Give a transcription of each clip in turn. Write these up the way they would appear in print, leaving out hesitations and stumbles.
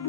Hi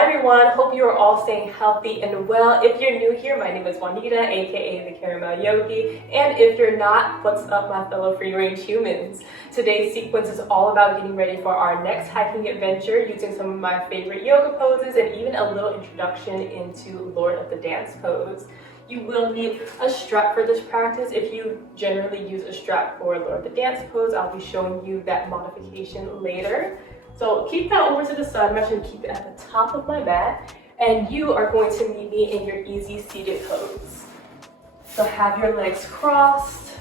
everyone, hope you are all staying healthy and well. If you're new here, my name is Juanita, aka the Caramel Yogi, and if you're not, what's up my fellow free-range humans? Today's sequence is all about getting ready for our next hiking adventure using some of my favorite yoga poses and even a little introduction into Lord of the Dance pose. You will need a strap for this practice. If you generally use a strap for Lord of the Dance pose, I'll be showing you that modification later. So keep that over to the side. I'm actually going to keep it at the top of my mat. And you are going to meet me in your easy seated pose. So have your legs crossed.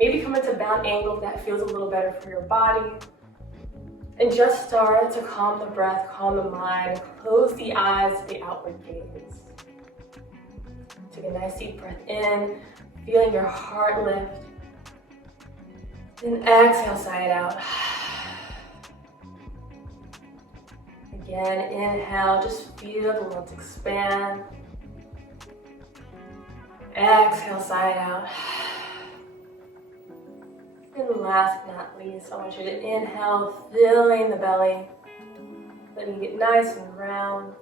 Maybe come into bound angle if that feels a little better for your body. And just start to calm the breath, calm the mind. Close the eyes to the outward gaze. Take a nice deep breath in, feeling your heart lift. Then exhale, sigh it out. Again, inhale, just feel the lungs expand. Exhale, sigh it out. And last but not least, I want you to inhale, filling the belly, letting it get nice and round.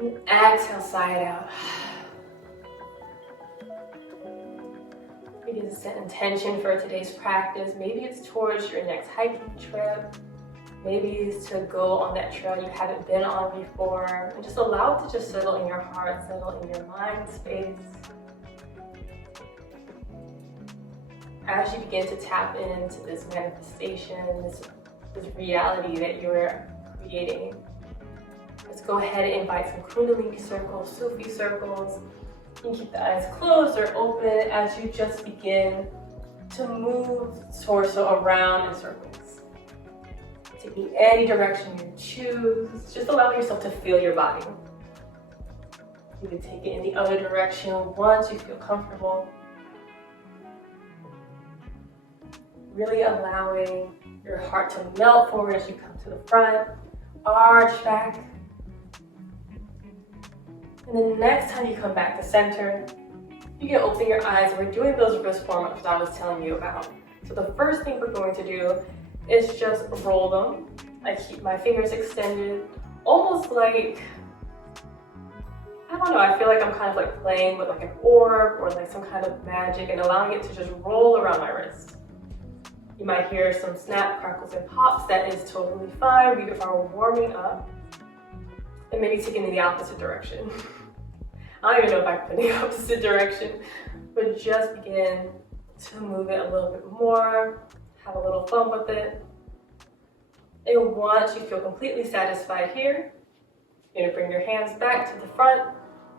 And exhale, sigh it out. Begin to set intention for today's practice. Maybe it's towards your next hiking trip. Maybe it's to go on that trail you haven't been on before, and just allow it to just settle in your heart, settle in your mind space. As you begin to tap into this manifestation, this reality that you're creating, let's go ahead and invite some Kundalini circles, Sufi circles. You can keep the eyes closed or open as you just begin to move torso around in circles. Taking any direction you choose, just allow yourself to feel your body. You can take it in the other direction once you feel comfortable. Really allowing your heart to melt forward as you come to the front, arch back. And then the next time you come back to center, you can open your eyes. We're doing those wrist warm-ups I was telling you about. So the first thing we're going to do is just roll them. I keep my fingers extended, almost like, I don't know, I feel like I'm kind of like playing with like an orb or like some kind of magic and allowing it to just roll around my wrist. You might hear some snap, crackles, and pops. That is totally fine. We are warming up. And maybe taking in the opposite direction. I don't even know if I can put the opposite direction, but just begin to move it a little bit more. Have a little fun with it. And once you feel completely satisfied here, you're going to bring your hands back to the front.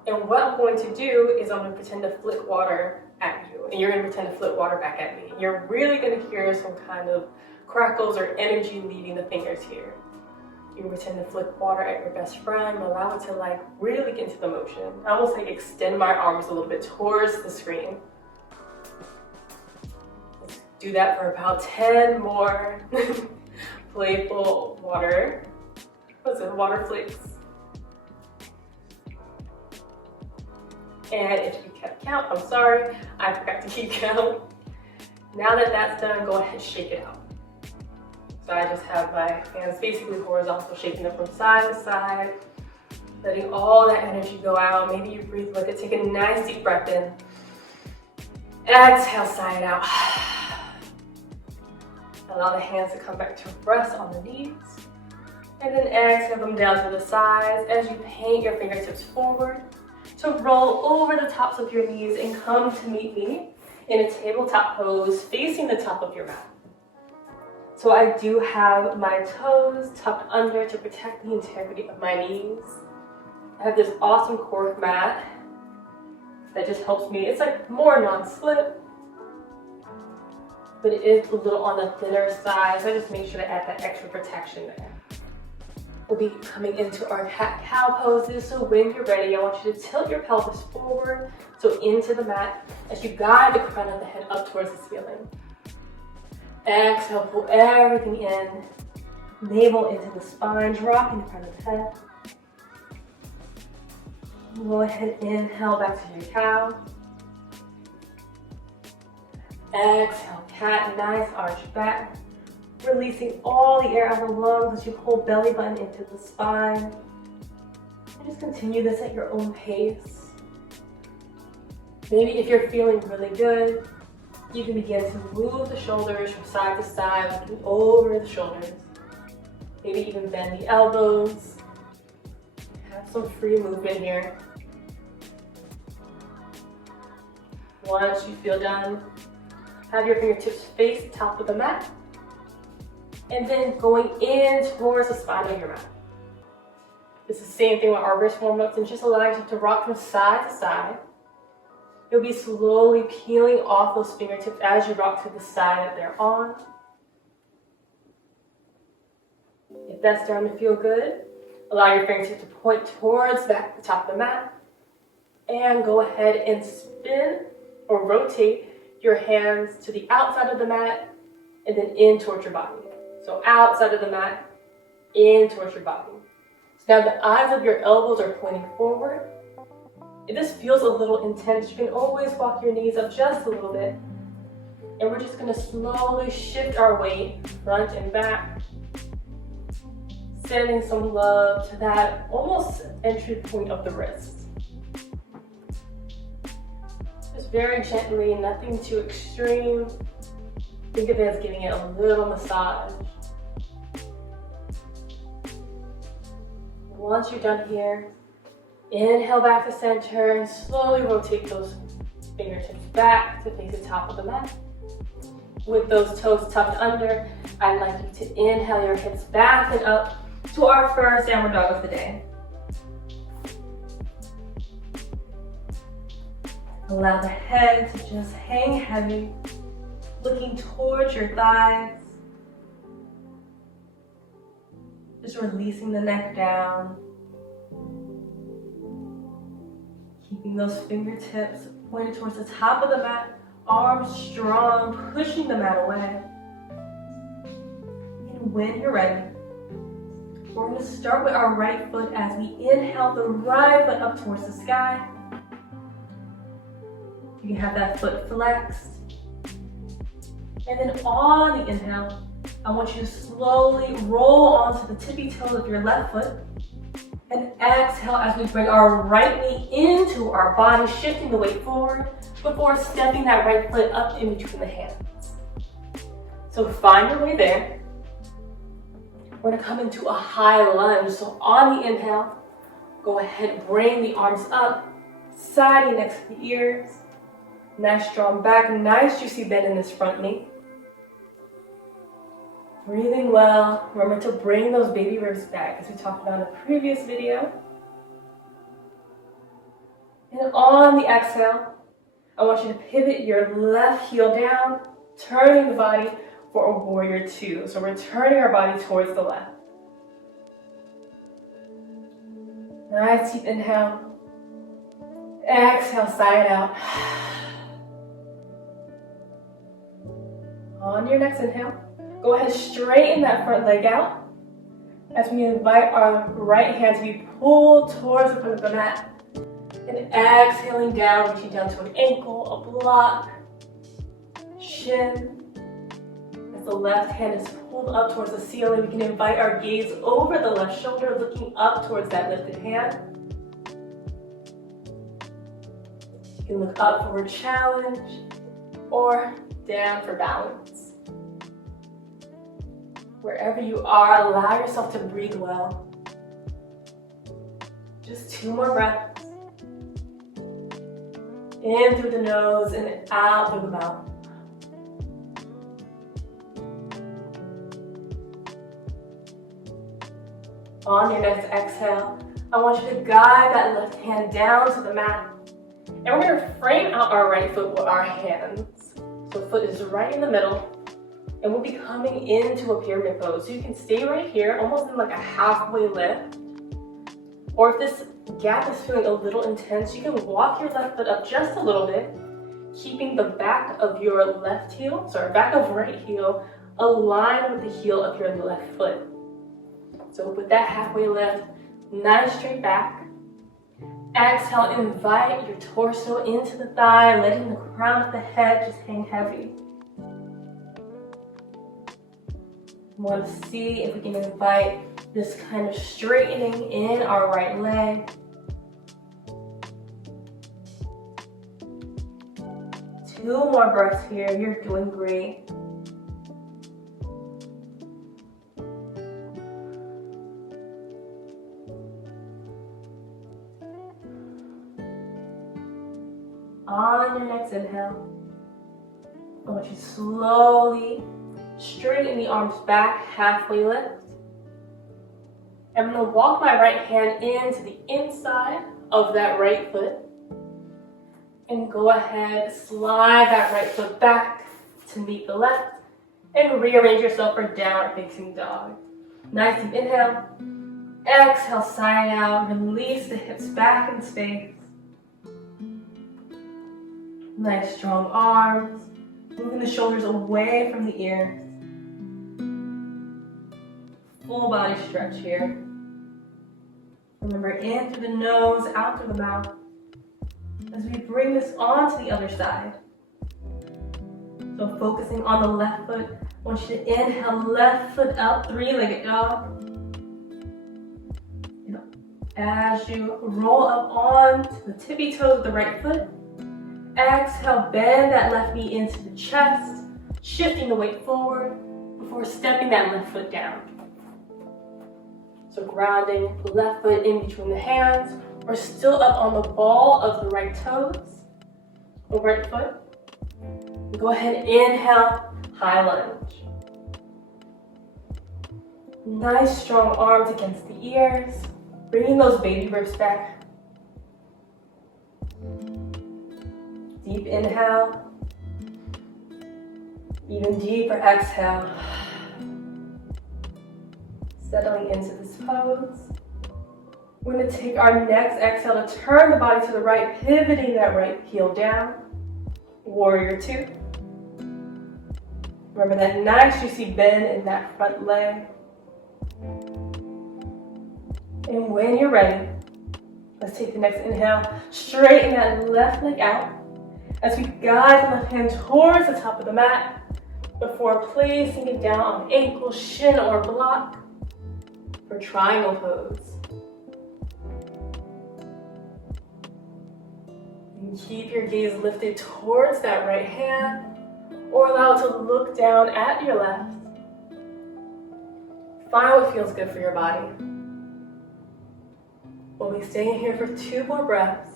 And what I'm going to do is I'm going to pretend to flick water at you. And you're going to pretend to flick water back at me. You're really going to hear some kind of crackles or energy leaving the fingers here. You can pretend to flick water at your best friend. Allow it to like really get into the motion. I almost like extend my arms a little bit towards the screen. Do that for about 10 more playful water flicks. And if you kept count, I'm sorry, I forgot to keep count. Now that that's done, go ahead and shake it out. So I just have my hands basically horizontal, shaking them from side to side, letting all that energy go out. Maybe you breathe with it. Take a nice deep breath in. Exhale, sigh it out. Allow the hands to come back to rest on the knees. And then exhale them down to the sides as you paint your fingertips forward to roll over the tops of your knees and come to meet me in a tabletop pose facing the top of your mat. So I do have my toes tucked under to protect the integrity of my knees. I have this awesome cork mat that just helps me. It's like more non-slip, but it is a little on the thinner side, so I just make sure to add that extra protection there. We'll be coming into our cat-cow poses, so when you're ready, I want you to tilt your pelvis forward, so into the mat, as you guide the crown of the head up towards the ceiling. Exhale, pull everything in, navel into the spine, dropping the crown of the head. Go ahead, inhale back to your cow. Exhale, cat, nice arch back. Releasing all the air out of the lungs as you pull belly button into the spine. And just continue this at your own pace. Maybe if you're feeling really good, you can begin to move the shoulders from side to side, looking over the shoulders. Maybe even bend the elbows. Have some free movement here. Once you feel done, have your fingertips face the top of the mat. And then going in towards the spine of your mat. It's the same thing with our wrist warm-ups, and just allow yourself to rock from side to side. You'll be slowly peeling off those fingertips as you rock to the side that they're on. If that's starting to feel good, allow your fingertips to point towards the top of the mat. And go ahead and spin or rotate your hands to the outside of the mat and then in towards your body. So outside of the mat, in towards your body. So now the eyes of your elbows are pointing forward. If this feels a little intense, you can always walk your knees up just a little bit. And we're just gonna slowly shift our weight front and back. Sending some love to that almost entry point of the wrist. Just very gently, nothing too extreme. Think of it as giving it a little massage. Once you're done here, inhale back to center and slowly rotate those fingertips back to face the top of the mat. With those toes tucked under, I'd like you to inhale your hips back and up to our first downward dog of the day. Allow the head to just hang heavy, looking towards your thighs. Just releasing the neck down. Keeping those fingertips pointed towards the top of the mat, arms strong, pushing the mat away. And when you're ready, we're going to start with our right foot as we inhale the right foot up towards the sky. You can have that foot flexed. And then on the inhale, I want you to slowly roll onto the tippy toes of your left foot. And exhale as we bring our right knee into our body, shifting the weight forward before stepping that right foot up in between the hands. So find your way there. We're gonna come into a high lunge. So on the inhale, go ahead and bring the arms up, siding next to the ears. Nice strong back, nice juicy bend in this front knee. Breathing well. Remember to bring those baby ribs back as we talked about in the previous video. And on the exhale, I want you to pivot your left heel down, turning the body for a warrior two. So we're turning our body towards the left. Nice deep inhale. Exhale, side out. On your next inhale, go ahead and straighten that front leg out as we invite our right hand to be pulled towards the front of the mat. And exhaling down, reaching down to an ankle, a block, shin. As the left hand is pulled up towards the ceiling, we can invite our gaze over the left shoulder, looking up towards that lifted hand. You can look up for a challenge or down for balance. Wherever you are, allow yourself to breathe well. Just 2 more breaths. In through the nose and out through the mouth. On your next exhale, I want you to guide that left hand down to the mat. And we're going to frame out our right foot with our hands. So the foot is right in the middle. And we'll be coming into a pyramid pose. So you can stay right here, almost in like a halfway lift. Or if this gap is feeling a little intense, you can walk your left foot up just a little bit, keeping the back of your left heel, back of right heel, aligned with the heel of your left foot. So with that halfway lift, nice straight back. Exhale, invite your torso into the thigh, letting the crown of the head just hang heavy. We want to see if we can invite this kind of straightening in our right leg. 2 more breaths here. You're doing great. On your next inhale, I want you to slowly straighten the arms back, halfway lift. I'm going to walk my right hand into the inside of that right foot. And go ahead, slide that right foot back to meet the left. And rearrange yourself for downward facing dog. Nice deep inhale. Exhale, side out. Release the hips back in space. Nice strong arms. Moving the shoulders away from the ears. Full body stretch here. Remember, in through the nose, out through the mouth. As we bring this on to the other side. So focusing on the left foot. I want you to inhale, left foot up, 3-legged dog. As you roll up onto the tippy toes of the right foot. Exhale, bend that left knee into the chest, shifting the weight forward before stepping that left foot down. So grounding the left foot in between the hands, or still up on the ball of the right toes, the right foot. Go ahead and inhale, high lunge. Nice strong arms against the ears, bringing those baby ribs back. Deep inhale, even deeper exhale. Settling into this pose. We're going to take our next exhale to turn the body to the right, pivoting that right heel down. Warrior 2. Remember that nice juicy bend in that front leg. And when you're ready, let's take the next inhale. Straighten that left leg out. As we guide the left hand towards the top of the mat before placing it down on ankle, shin, or block for triangle pose. And keep your gaze lifted towards that right hand or allow it to look down at your left. Find what feels good for your body. We'll be staying here for 2 more breaths.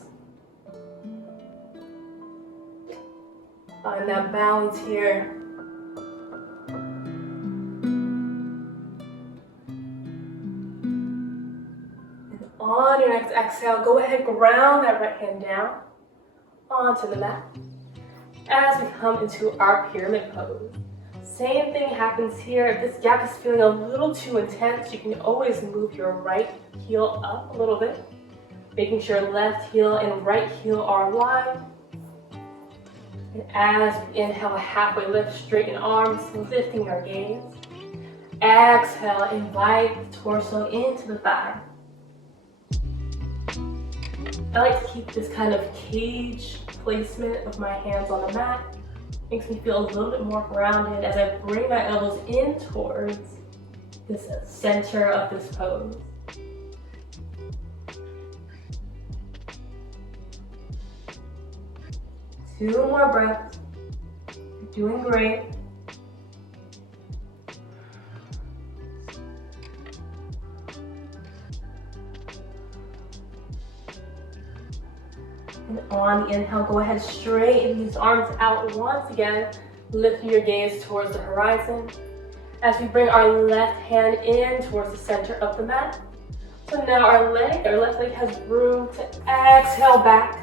Find that balance here. And on your next exhale, go ahead, ground that right hand down onto the mat. As we come into our pyramid pose. Same thing happens here. If this gap is feeling a little too intense, you can always move your right heel up a little bit, making sure left heel and right heel are aligned. And as we inhale, a halfway lift, straighten arms, lifting our gaze. Exhale, invite the torso into the thigh. I like to keep this kind of cage placement of my hands on the mat. Makes me feel a little bit more grounded as I bring my elbows in towards this center of this pose. Two more breaths. You're doing great. And on the inhale, go ahead, straighten these arms out once again, lifting your gaze towards the horizon. As we bring our left hand in towards the center of the mat. So now our left leg has room to exhale back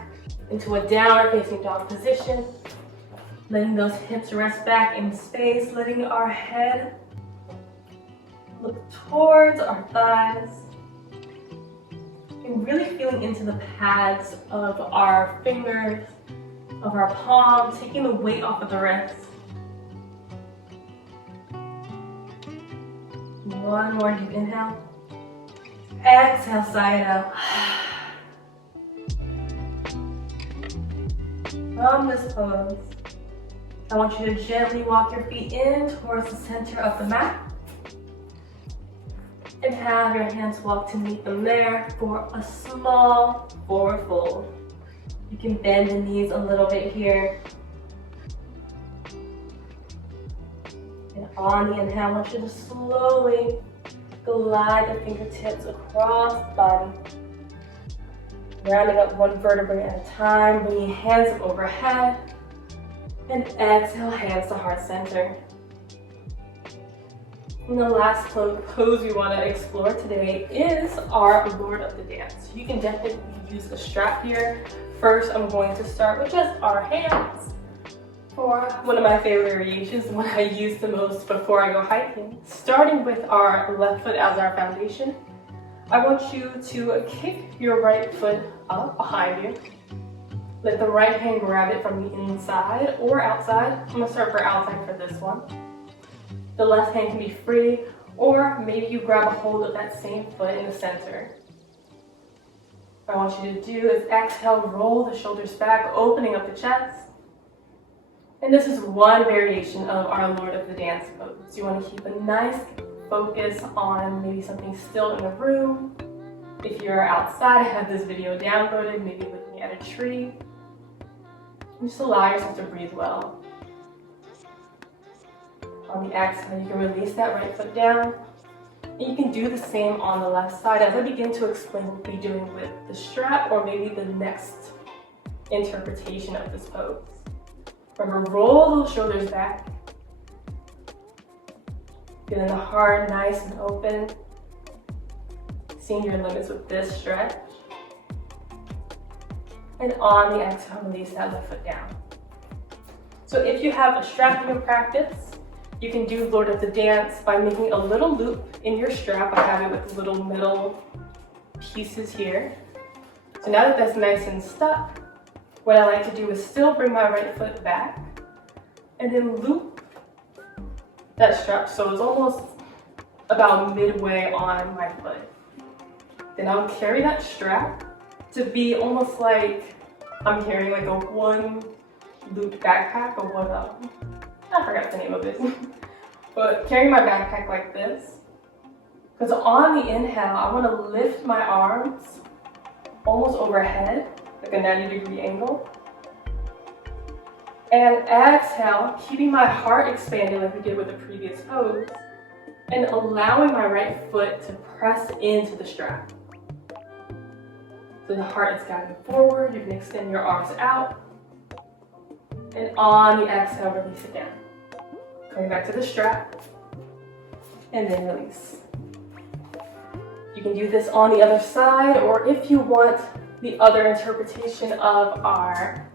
into a downward facing dog position. Letting those hips rest back in space, letting our head look towards our thighs. And really feeling into the pads of our fingers, of our palms, taking the weight off of the wrists. One more deep inhale. Exhale, side out. From this pose, I want you to gently walk your feet in towards the center of the mat and have your hands walk to meet them there for a small forward fold. You can bend the knees a little bit here. And on the inhale, I want you to slowly glide the fingertips across the body, rounding up one vertebrae at a time, bringing hands up overhead, and exhale, hands to heart center. And the last pose we want to explore today is our Lord of the Dance. You can definitely use a strap here. First, I'm going to start with just our hands for one of my favorite variations, the one I use the most before I go hiking. Starting with our left foot as our foundation, I want you to kick your right foot up behind you. Let the right hand grab it from the inside or outside. I'm going to start for outside for this one. The left hand can be free, or maybe you grab a hold of that same foot in the center. What I want you to do is exhale, roll the shoulders back, opening up the chest. And this is one variation of our Lord of the Dance pose. You want to keep a nice focus on maybe something still in the room. If you're outside, I have this video downloaded, maybe looking at a tree. Just allow yourself to breathe well. On the exhale, you can release that right foot down. And you can do the same on the left side as I begin to explain what we'll be doing with the strap or maybe the next interpretation of this pose. Remember, roll those shoulders back. Feeling the heart nice and open. Seeing your limits with this stretch. And on the exhale, release that left foot down. So if you have a strap in your practice, you can do Lord of the Dance by making a little loop in your strap. I have it with little middle pieces here. So now that that's nice and stuck, what I like to do is still bring my right foot back and then loop that strap so it's almost about midway on my foot. Then I'll carry that strap to be almost like I'm carrying like a one loop backpack or one I forgot the name of it. But carrying my backpack like this, because on the inhale, I want to lift my arms almost overhead, like a 90-degree angle. And exhale, keeping my heart expanded like we did with the previous pose, and allowing my right foot to press into the strap. So the heart is guiding forward, you can extend your arms out, and on the exhale, release it down. Coming back to the strap, and then release. You can do this on the other side, or if you want the other interpretation of our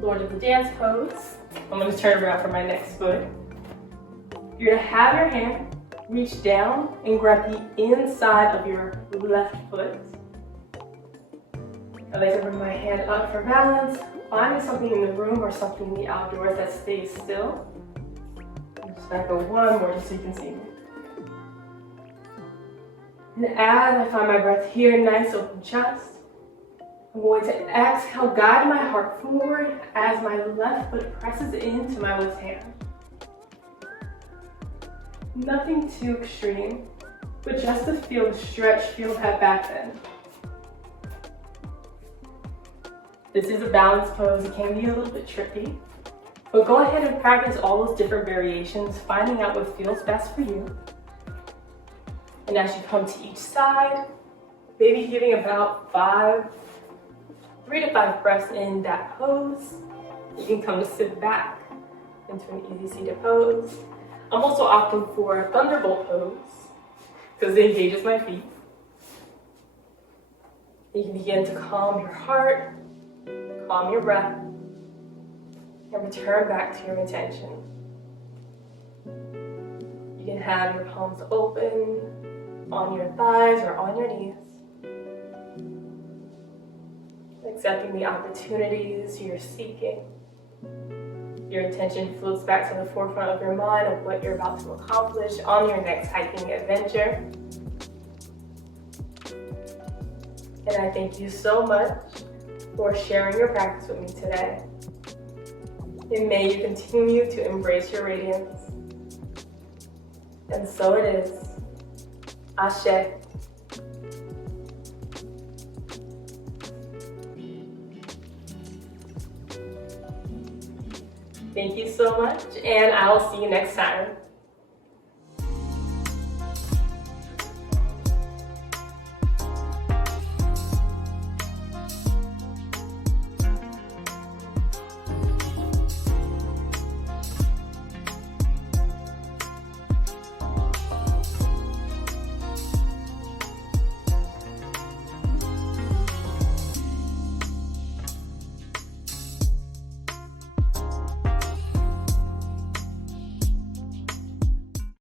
Lord of the Dance pose, I'm going to turn around for my next foot. You're going to have your hand reach down and grab the inside of your left foot. I like to bring my hand up for balance, finding something in the room or something in the outdoors that stays still. I'm just going to go one more just so you can see me. And as I find my breath here, nice open chest, I'm going to exhale, guide my heart forward as my left foot presses into my left hand. Nothing too extreme, but just to feel the stretch, feel that back bend. This is a balance pose. It can be a little bit tricky, but go ahead and practice all those different variations, finding out what feels best for you. And as you come to each side, maybe giving about 3 to 5 breaths in that pose. You can come to sit back into an easy seated pose. I'm also opting for a thunderbolt pose because it engages my feet. You can begin to calm your heart, calm your breath, and return back to your intention. You can have your palms open on your thighs or on your knees. Accepting the opportunities you're seeking. Your intention floats back to the forefront of your mind of what you're about to accomplish on your next hiking adventure. And I thank you so much for sharing your practice with me today. And may you continue to embrace your radiance. And so it is. Ashe. Thank you so much, and I'll see you next time.